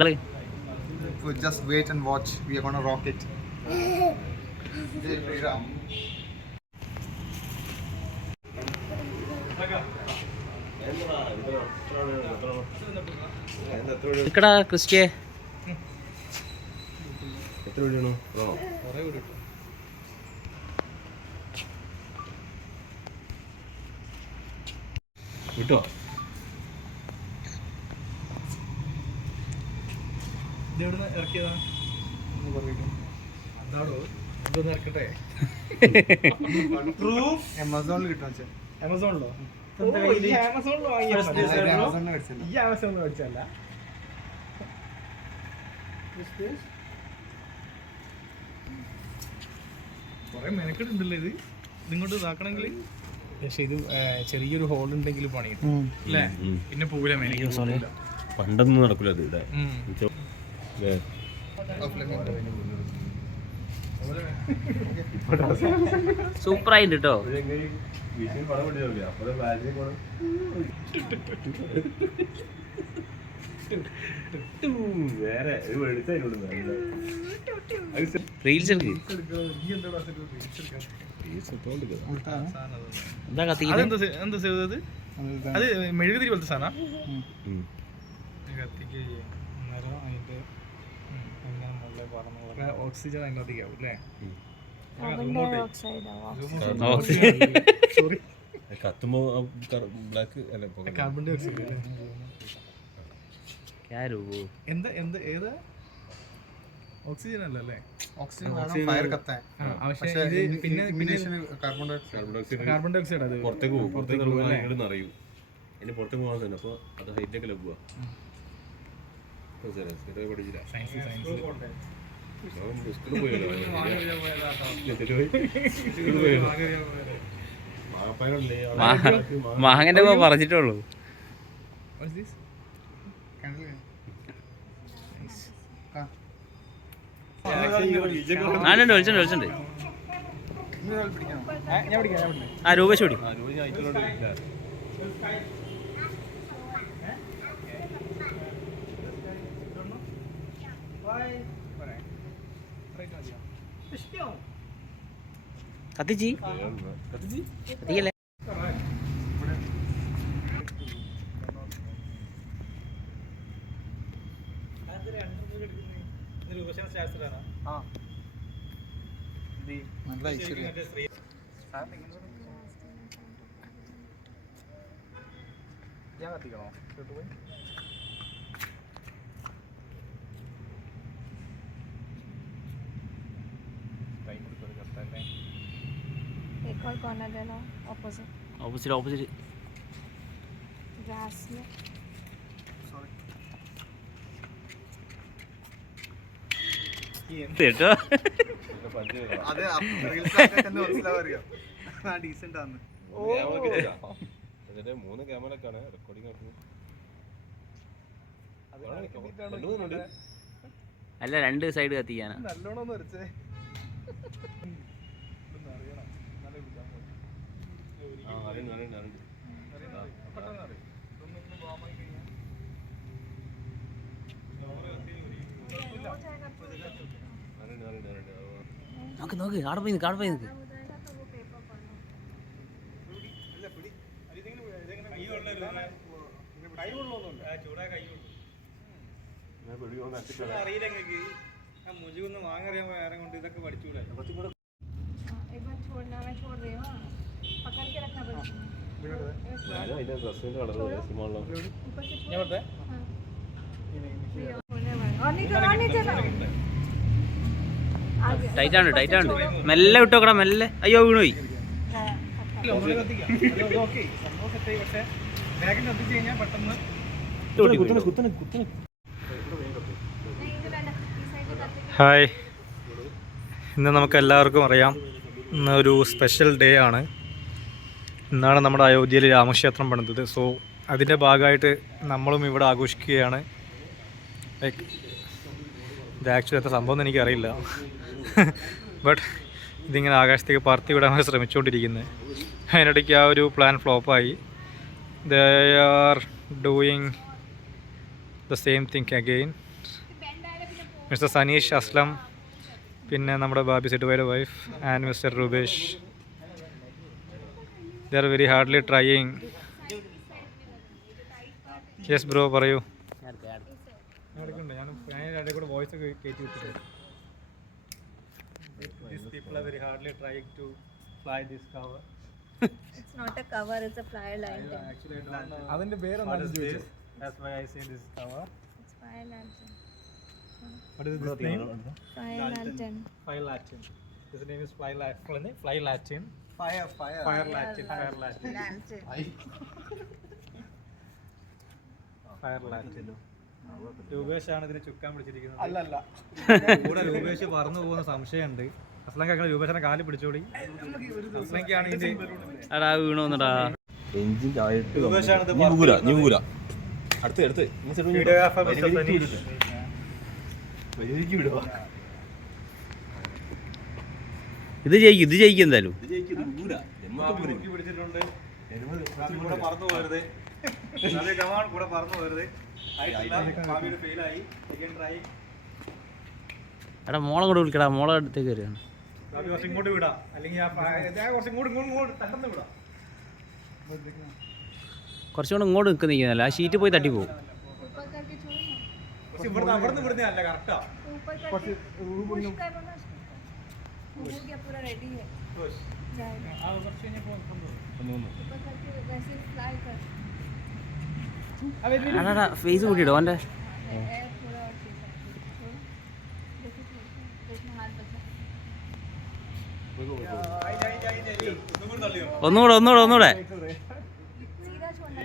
എന്താ Just wait and watch. We are gonna rock it. Jai Shri Ram. ഇക്കടാ ക്രിസ്റ്റിയെ എത്ര വീടിയാണോ വിട്ടോ ഇതെവിടുന്ന് ഇറക്കിയതാ? അതാടോ ഇതൊന്ന് ഇറക്കട്ടെ. ആമസോണിലോ ആമസോണിലോ. ഈ ആമസോണിൽ മേടിച്ചല്ല കൊറേ മെനക്കെടുണ്ടല്ലോ ഇത്? ഇതിങ്ങോട്ട് ഇതാക്കണമെങ്കിൽ പക്ഷെ ഇത് ചെറിയൊരു ഹോൾ ഉണ്ടെങ്കിൽ പണിയും. അല്ലേ? പിന്നെ പോകില്ല പണ്ടൊന്നും നടക്കില്ല അത് ആയിട്ട് കേട്ടോ. റീൽസ് എടുക്ക്. എന്താ കത്തി എന്താ ചെയ്തത്? അത് അത് മെഴുകുതിരി പോലത്തെ സാധനം? പോലെ ഓക്സിജൻ അതിന്റെ അധികമാവും അല്ലേ? സോറി കത്തുമ്പോ ബ്ലാക്ക് അല്ല കാർബൺ ഡൈ ഓക്സൈഡ് അല്ലേ? എന്ത് എന്താ എന്താ ഏതാ? ഓക്സിജൻ അല്ലല്ലേ ഓക്സിജൻ പിന്നെ പിന്നെ carbon dioxide carbon dioxide dioxide അത് പുറത്തേക്ക് പോകും പുറത്തേക്ക് പോകും അറിയും ഇനി പുറത്തേക്ക് പോകാൻ തന്നെ അപ്പോൾ അത് ഹൈറ്റൊക്കെ ലഭ്യമാണ് പഠിച്ചില്ല. സയൻസ് സയൻസ് മാങ്ങന്റെ പറഞ്ഞിട്ടുള്ളൂ. ആണുണ്ട് വിളിച്ചിട്ടുണ്ട് വിളിച്ചിട്ടുണ്ട്. ആ, ഞാൻ പിടി. ഞാൻ കത്തിച്ചി. കത്തിക്കല്ലേ? ഞാൻ കത്തിക്കണോ? കേട്ടു പോയി ടൈം എടുത്തൊരു കത്തല്ലേ एक और कॉर्नर ले लो ऑपोजिट ഓപ്പോസിറ്റ് ഓപ്പോസിറ്റ് ग्रास में കേട്ടോ അത് റീൽസ് മനസ്സിലാവറിയോ ആ ഡീസെന്റ് ആണ് എന്നിട്ട് മൂന്ന് ക്യാമറക്കാണ് റെക്കോർഡിംഗ് ആക്കുന്നത് അല്ല രണ്ട് സൈഡ് കത്തിക്കാനാ നല്ലോണം അറിയണം, പെട്ടെന്ന് അറിയും. ഇതൊന്നും ഒന്ന് warm ആയി കഴിഞ്ഞാൽ നോക്ക് നോക്ക് ആടെ പോയി നിൽക്ക് പോയി നിൽക്ക് അറിയില്ല മുജുകൊന്ന് വാങ്ങറിയാൻ വേറെ കൊണ്ട് ഇതൊക്കെ പഠിച്ചുകൂടെ ടൈറ്റാണ് ടൈറ്റാണ് മെല്ലെ വിട്ടോക്കട മെല്ലെ. അയ്യോ വീണുപോയി. ഹായ്. ഇന്ന് നമുക്ക് എല്ലാവർക്കും അറിയാം. ഇന്നൊരു സ്പെഷ്യൽ ഡേ ആണ്. ഇന്നാണ് നമ്മുടെ അയോധ്യയിൽ രാമക്ഷേത്രം പണിതത്. സോ അതിന്റെ ഭാഗമായിട്ട് നമ്മളും ഇവിടെ ആഘോഷിക്കുകയാണ്. ലൈക്ക് ഇത് ആക്ച്വലി എത്ര സംഭവം എന്ന് എനിക്കറിയില്ല. ബട്ട് ഇതിങ്ങനെ ആകാശത്തേക്ക് പറത്തി വിടാൻ ശ്രമിച്ചുകൊണ്ടിരിക്കുന്നത് അതിനിടയ്ക്ക് ആ ഒരു പ്ലാൻ ഫ്ലോപ്പായി they are doing the same thing again mister Saneesh Aslam പിന്നെ നമ്മുടെ Babi സെറ്റുബൈയുടെ wife and mister Rupesh They are very hardly trying yes bro പറയൂ ഞാൻ കൂടെ വോയിസ് ഒക്കെ കയറ്റി വിട്ടിട്ടുണ്ട് These people are very hardly trying to fly this cover. It's not a cover, it's a flyer lantern. Actually, I don't know. അതിന്റെ പേര് That's why I say this is cover. It's fire lantern. What is this name? Fire lantern. Fly Latin. His name is Fly Latin. Fly Latin. Fire fire. Fire Latin. Fire Latin. രൂപേഷാണ് ഇതിനെ ചുക്കാൻ പിടിച്ചിരിക്കുന്നത്. അല്ലല്ല. കൂടെ രൂപേഷ് പറന്നു പോകുന്ന സംശയമുണ്ട്. അസ്ലങ്ക രൂപേഷിനെ കാലി പിടിച്ചോളി. അസ്ലങ്കാണ് ഇതിന്റെ എഞ്ചിൻ രൂപേഷാണ് അടുത്ത് അടുത്ത് വീഡിയോഗ്രാഫർ ഇത് ജയിക്കും ഇത് ജയിക്കും എന്തായാലും. എടാ മോളെ കൂടെ വിളിക്കടാ. മോളെ അടുത്തേക്ക് വരികയാണ്. കുറച്ചുകൂടെ ഇങ്ങോട്ട് നിൽക്കുന്ന നിൽക്കുന്നില്ല ആ ഷീറ്റ് പോയി തട്ടി പോകും ഇവിടുന്ന് ഇവിടുന്ന് ഇവിടുന്ന് അല്ല കറക്റ്റാ हो गया पूरा रेडी है जाएगा ऊपर करके वैसे फ्लाई कर അടാ ഫേസ് കൂട്ടിയിടോ അവൻ്റെ एयर थोड़ा और ठीक है छोड़ो देखो तो उसमें हाथ बचा ഒന്നുകൂടെ ഒന്നുകൂടെ ഒന്നുകൂടെ सीधा छोड़ना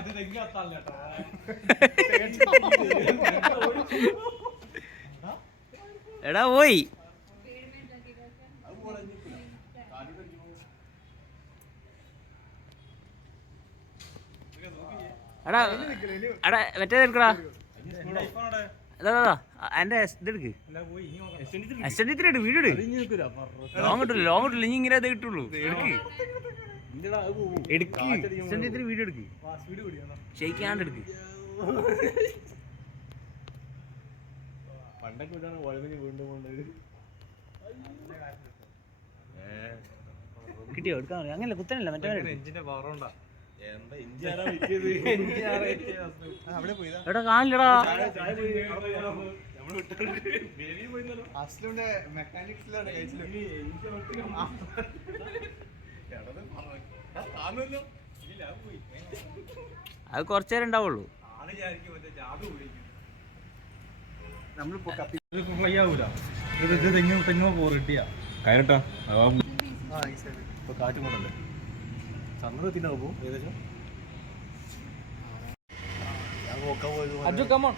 ഇത് തെങ്ങിയാത്താല്ല എടാ പോയി. എടാ എടാ മറ്റേ എടുക്കടാ. എന്റെ ഇതെടുക്ക് എസ് അസിസ്റ്റന്റ് ഇത്തിരി എടുക്ക്. വീഡിയോ ലോങ് ഇട്ടില്ല ലോങ് ഇട്ടില്ല ഇനി ഇങ്ങനെ ഇത് കിട്ടുള്ളൂ. എടുക്ക്. എടുക്ക്. വീഡിയോ എടുക്ക്. ഷെയ്ക്കാണ്ട് എടുക്ക്. പണ്ടൊക്കെ വിടാണ് വഴുതിന് വീണ്ടും കൊണ്ട് കിട്ടിയോ? എടുക്കാൻ അങ്ങനെ കുത്തനല്ല മറ്റേ എടാ കാണില്ലടാ. മെക്കാനിക്സിലാണ് കഴിച്ചത് അത് കുറച്ചു നേരം ഉണ്ടാവുള്ളൂ ഇതിപ്പോ ഫ്ലൈ ആവൂല ഇത് ഇത് തെങ്ങ് കയറട്ടാ കാറ്റ് കൊണ്ടല്ലേ ഏകദേശം അജു കമോൺ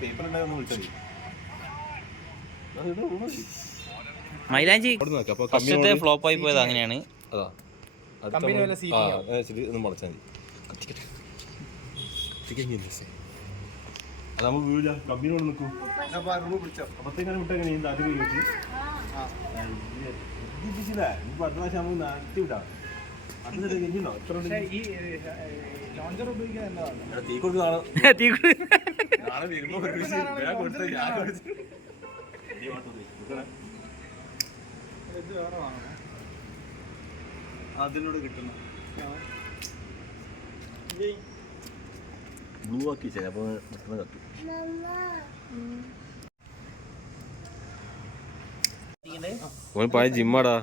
പേപ്പർ ഉണ്ടായിരുന്നു വിളിച്ചത് മൈലാഞ്ചി ഫസ്റ്റത്തെ ഫ്ലോപ്പ് ആയി പോയത് അങ്ങനെയാണ്. അതാ. കമ്പനി വല്ല ആവും. ഒന്ന് മുളച്ചാൽ മതി. അത് നമ്മൾ വീഴില്ല കമ്പനിയോട് നിൽക്കും. അപ്പത്തേക്കാണ് പോയി വെച്ച് ഇതിച്ചില്ല നീ പത്ത് പ്രാവശ്യം നമ്മൾ നാട്ടി വിട്ടാ അടുത്ത എടാ, തീ കൊടുത്ത് നാളെ. തീ കൂടി. നാളെ വരുമ്പോ ഒരു വിഷയം ഞാൻ കൊടുത്ത ഞാൻ കൊടുത്തു നീ വാ, തോന്നി. നിൽക്കണേ. ഇത് വേറെ വാങ്ങണം അതിനോട് കിട്ടുന്ന ബ്ലൂ ആക്കി അപ്പൊ പെട്ടെന്ന് കത്തി. ഓൻ പഴയ ജിമ്മാടാ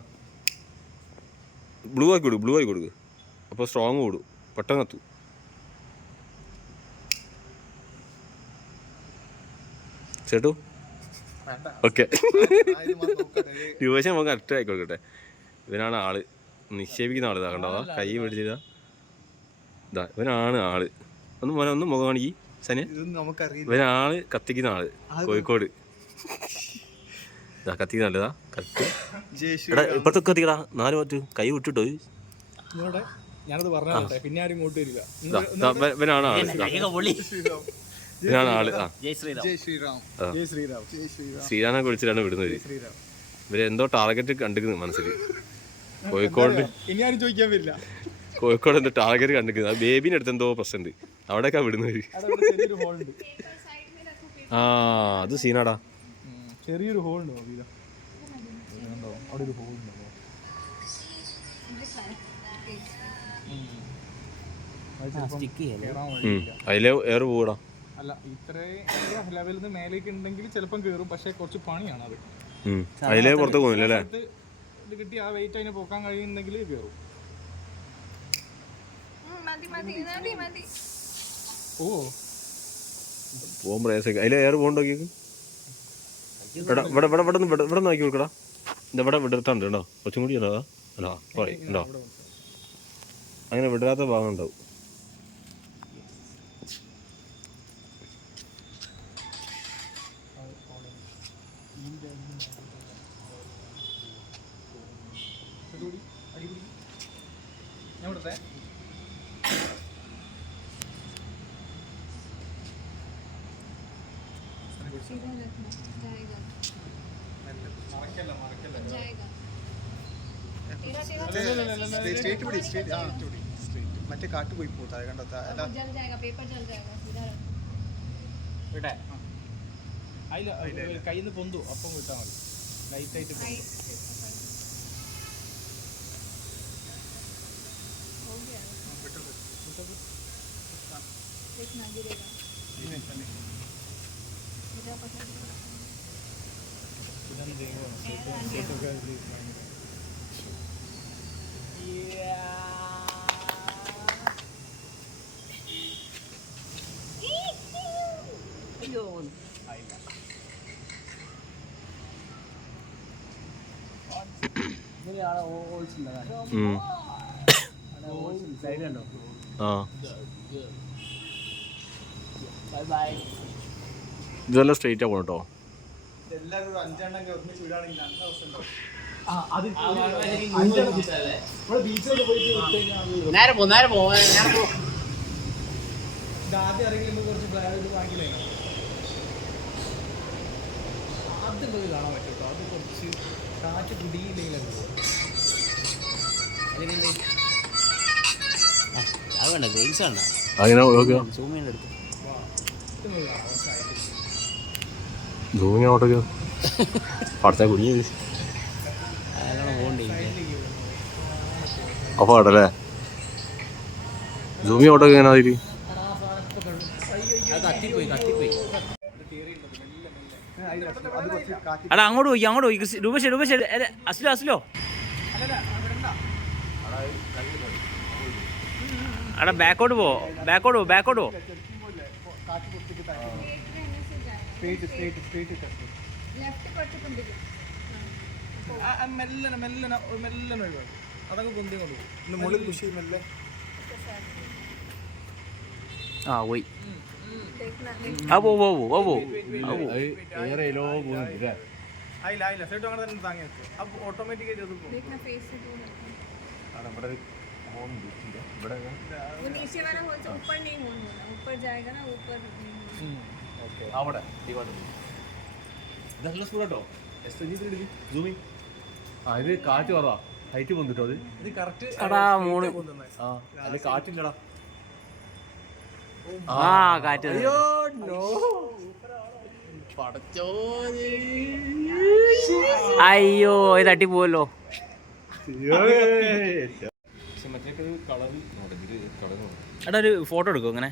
ബ്ലൂ ആക്കി കൊടുക്കും ബ്ലൂ ആക്കി കൊടുക്ക്. അപ്പോൾ സ്ട്രോങ് കൂടും. പെട്ടെന്ന് കത്തു. ചേട്ടു? ഓക്കെ ട്യൂഷൻ നമുക്ക് കറക്റ്റ് ആക്കി കൊടുക്കട്ടെ. ഇവനാണ് ആൾ. നിക്ഷേപിക്കുന്ന ആൾ ഇതാ കണ്ടോ? കൈ പിടിച്ചിട്ടാ ഇതാ ഇവനാണ് ആൾ. ഒന്ന് മോനെ ഒന്ന് മുഖം കാണിക്കി സനിയ. ഇവനാൾ കത്തിക്കുന്ന ആൾ കോഴിക്കോട്. ഇതാ കത്തിക്കുന്ന ആൾ ഇതാ കത്തി. എടാ ഇപ്പഴത്തെ കത്തിക്കടാ നാല് പറ്റ് കൈ വിട്ടിട്ടോ ഞാനത് പറഞ്ഞോട്ടെ പിന്നെ ആരും ഇങ്ങോട്ട് വരില്ല. ഇവനാണ് ആൾ. ഇവനാണ് ആൾ. ആ. ശ്രീരാനെ വിളിച്ചിട്ടാണ് വിടുന്നത്. ഇവരെന്തോ ഇവർ എന്തോ ടാർഗറ്റ് കണ്ടിരിക്കുന്നു മനസ്സിൽ കോഴിക്കോട് ഇനി ആരും ചോദിക്കാൻ വരില്ല. കോഴിക്കോട് എന്തോ ടാർഗറ്റ് കണ്ടിരിക്കുന്നത്. ആ ബേബിന്റെ അടുത്ത് എന്തോ പ്രശ്നമുണ്ട്. അവിടേക്കാ വിടുന്നത്. ആ അത് സീനാടാ. ചെറിയൊരു ഹോൾ ഉണ്ട് നോക്കിയില്ല അവിടെ ഒരു ഹോൾ ഉണ്ട്? കേറാൻ വഴി അതിലെ എയർ പോകൂടാ അല്ല ഇത്രയും ലെവലിൽ നിന്ന് മേലേക്ക് ഉണ്ടെങ്കിൽ ചിലപ്പം കേറും. പക്ഷെ കുറച്ച് പണിയാണ് അത്. അതിലേ പുറത്ത് പോകുന്നില്ല അല്ലേ ഇത് കിട്ടി ആ വെയിറ്റ് അതിനെ പോക്കാൻ കഴിയുന്നെങ്കിൽ കയറും ഓ. പ്രയാസമൊക്കെ അതിലെ എയർ പോകണ്ടോ ഇവിടെ ഇവിടെ ഇവിടെ നിന്ന് ഇവിടെ ഇവിടെ നോക്കി കൊടുക്കടാ. ഇത് ഇവിടെ വിടർത്തുണ്ട് ഉണ്ടോ കുറച്ചും കൂടി ഉണ്ടോ? അല്ല ഉണ്ടോ അങ്ങനെ വിടരാത്ത ഭാഗം ഉണ്ടാവും. तेरा സ്ട്രേറ്റ് പിടി സ്ട്രേറ്റ് ആ പിടി സ്ട്രേറ്റ് മറ്റേ കാട്ട് പോയി പോത്താ കണ്ടോ അല്ല जल जाएगा पेपर जल जाएगा सीधा रख ഇവിടെ അതിൽ കയ്യിൽ നിന്ന് പൊന്തു അപ്പം വിട്ടാൽ മതി ലൈറ്റായിട്ട് हाई हो गया देखना गिरेगा सीधा पकड़ ഉം. ആ ഇതെല്ലാം സ്ട്രെയിറ്റ് ആവണം കേട്ടോ എല്ലാവരും അഞ്ചെണ്ണം ഒന്നിച്ച് വിടാണെങ്കിൽ നേരെ പോ നേരെ പോ നേരെ പോ ആദ്യം കുറച്ച് ഫ്ലൈ ഇത് വാങ്ങിയില്ലേ ആദ്യം ഉള്ളത് കാണാൻ പറ്റും കേട്ടോ അത് കുറച്ച് കാറ്റ് കുടിയില്ലെങ്കിൽ അത് വേണ്ട ഗെയിംസ് വേണ്ട അങ്ങനെ നോക്കുക സൂം ചെയ്യാൻ എടുത്തു സൂമിങ് അങ്ങോട്ടേക്ക് പഠിച്ചാൽ കുടുങ്ങി അയാളാണ് പോകണ്ടേ അപ്പോൾ ആടല്ലേ ജൂമി ഓട്ടോ എങ്ങനെ അതിൽ എടാ അങ്ങോട്ട് പോയി അങ്ങോട്ട് പോയി. രൂപശ രൂപശ അസിലോ അസിലോ. എടാ ബാക്കോട്ട് പോ ബാക്കോട്ട് പോ ബാക്കോട്ട് പോ. മെല്ലനെ മെല്ലനെ മെല്ലനെ ഒഴിവാക്കും. അതങ്ങ് പൊന്തി കൊണ്ട് പോകും ഇന്ന് മുകളിൽ പുഷ് ചെയ്യുമല്ലേ ആ പോയി देखना ആ പോ പോ പോ പോ ആ പോ ആയില്ല ആയില്ല സൈഡ് അങ്ങനെ തന്നെ താങ്ങി വെക്കും അപ്പോൾ ഓട്ടോമാറ്റിക്കായിട്ട് അത് പോകും देखना फेस से दूर रखना वो नीचे वाला होल से ऊपर नहीं होल होना ऊपर जाएगा ना ऊपर नहीं होना। അവിടെ ഇതല്ല സ്പൂട്ടോ എസ് സൂമിങ് ആ ഇത് കാറ്റ് കുറവാ ഹൈറ്റ് പോന്നിട്ടോ അത്? ഇത് കറക്റ്റ് എടാ മോൾ. ആ അത് കാറ്റില്ലടാ. ആ കാറ്റ് അയ്യോ നോ പടച്ചോ അയ്യോ ഇത് അട്ടി പോവല്ലോ എടാ ഒരു ഫോട്ടോ എടുക്കും അങ്ങനെ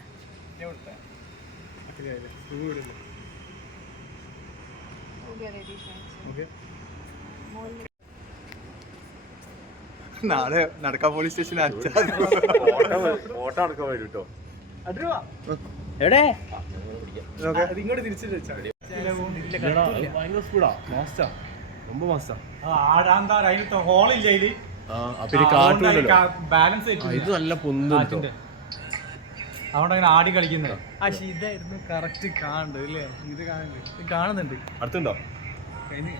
ഓക്കെ നാളെ നടക്കാൻ പോലീസ് സ്റ്റേഷൻ അടിച്ചാൽ ഫോട്ടോ എടുക്കാൻ വരും കേട്ടോ എവിടെ ഇങ്ങോട്ട് തിരിച്ചിട്ട് വെച്ചാൽ ഭയങ്കര സ്പീഡാ മാസ്റ്റാ ரொம்ப മാസ്റ്റാ ആടാന്താ അതിന് ഹോളില്ല ഇതിൽ അപ്പൊ ഇത് കാറ്റുണ്ടല്ലോ ബാലൻസ് ആ, ഇത് നല്ല പൊന്തും കാറ്റിന്റെ അതുകൊണ്ട് അങ്ങനെ ആടി കളിക്കുന്നത് ആ ഇതായിരുന്നു കറക്റ്റ് കാണുന്നുണ്ട് അല്ലേ ഇത് കാണുന്നുണ്ട് ഇത് കാണുന്നുണ്ട് അടുത്തുണ്ടോ എന്നെ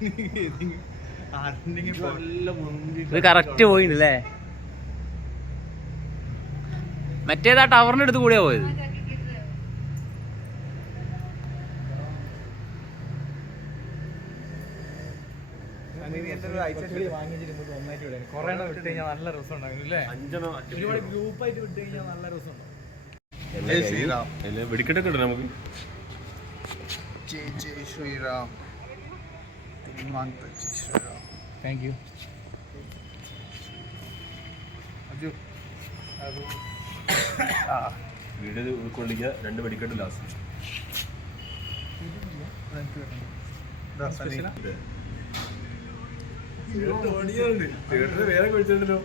ഇത് കറക്റ്റ് പോയി മറ്റേതാ ടവറിന്റെ അടുത്ത് കൂടിയാ പോയത്? വെടിക്കെട്ടൊക്കെ നമുക്ക്. Shriram. Himanta Jai Shri Ram. Thank you വീട് ഉൾക്കൊള്ളിക്കുക. രണ്ട് വെടിക്കെട്ട് ലാസ്റ്റ്. വേറെ കഴിച്ചിട്ടുണ്ടല്ലോ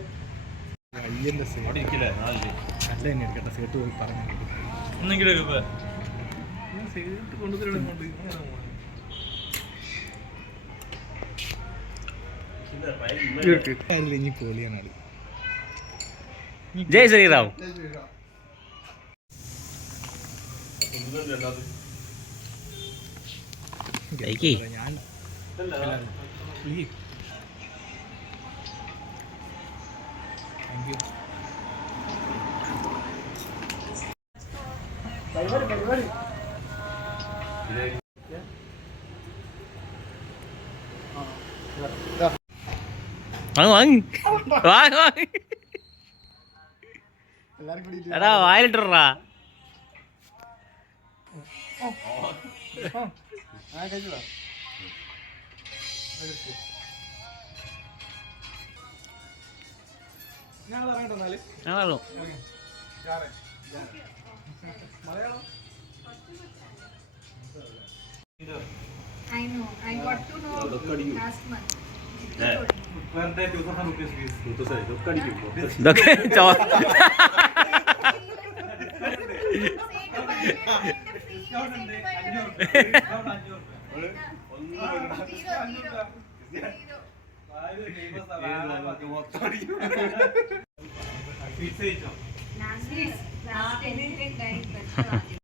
അവിടെ ഇരിക്കില്ലേ നാളെ നല്ല തന്നെ എടുക്കട്ടെ സേട്ട് പോയി പറഞ്ഞു ഒന്നെങ്കിലും ഇനി പൊളിയാണ് ജയ് ശ്രീറാം. ഞാൻ യു വാങ്ങ് വാങ്ങ് വാങ്ങ് വാങ്ങ് എടാ വായിലിട്ടറാ എന്നാൽ ഞങ്ങളോ I know. I got to know last month. ഇതൊക്കെ ചോ Last last anything like that.